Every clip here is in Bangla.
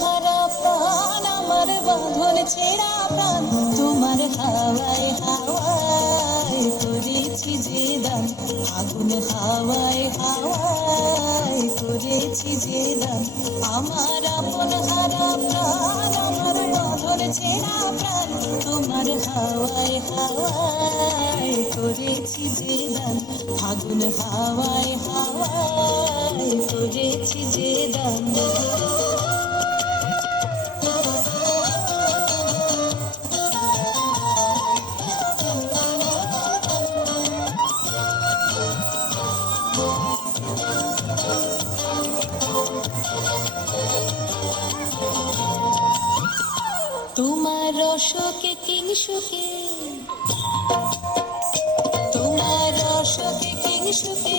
হারা প্রাণ, আমার বাঁধন ছেঁড়া প্রাণ, তোমার হাওয়ায় হাওয়ায় করেছি যে দান, আগুন হাওয়ায় হাওয়ায় করেছি যে দান। আমার আপন হারা প্রাণ, আমার বাঁধন ছেঁড়া প্রাণ, তোমার হাওয়ায় হাওয়ায় করেছি যে দান, আগুন হাওয়ায় হাওয়ায় করেছি যে দান। তোমার রসকে কিংসুকে, তোমার রসকে কিংসুকে,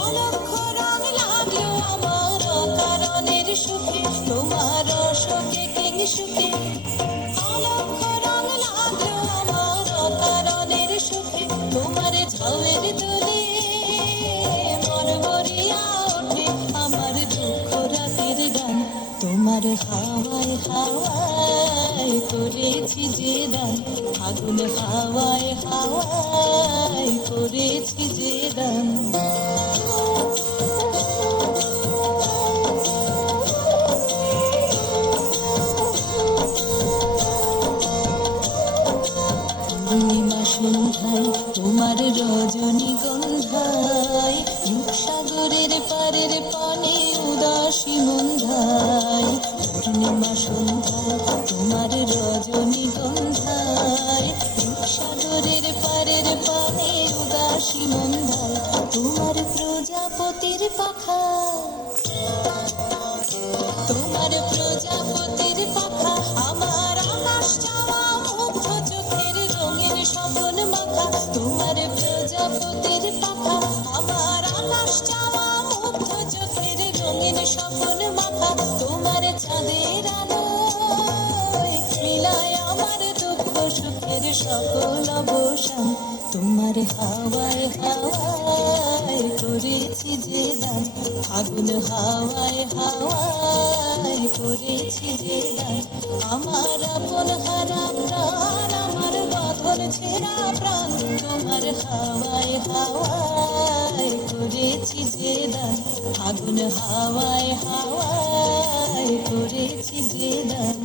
অলক্ষ রং লাগলো আমার অকারণের সুখে। তোমার রসকে কিংসুকে, অলক্ষ রং লাগলো আমার অকারণের সুখে। তোমার ঝাউয়ের দোলে মন ভরিয়া ওঠে আমার দুঃখ রাতের গান, তোমার হাওয়ায় হাওয়ায় করেছি যে দান, আগুন হাওয়ায় হাওয়ায় করেছি যে দান। পূর্ণিমা সন্ধ্যায় তোমার রজনীগন্ধায়, রূপসাগরের পারের পানে উদাসী মন্ধায়। পূর্ণিমা সন্ধ্যায় তোমার রজনীগন্ধায়, রূপসাগরের পারের পানে উদাসী মন্ধায়। তোমার প্রজাপতির পাখা, তোমার প্রজাপতির পাখা, আমার আকাশ চাওয়া মুগ্ধ চোখের রঙের স্বপন মাখা। তোমার প্রজাপতির পাখা, আমার আকাশ চাওয়া মুগ্ধ চোখের রঙের স্বপন মাখা। তোমার চাঁদের আলোয় মিলায় আমার দুঃখ সুখের সকল অবসান, তোমার হাওয়ায় হাওয়ায় করেছি যে দান, আগুন হাওয়ায় হাওয়ায় করেছি যে দান। আমার আপন হারা প্রাণ, আমার বাঁধন ছেঁড়া প্রাণ, তোমার হাওয়ায় হাওয়ায় করেছি যে দান, আগুন হাওয়ায় হাওয়ায় করেছি যে দান।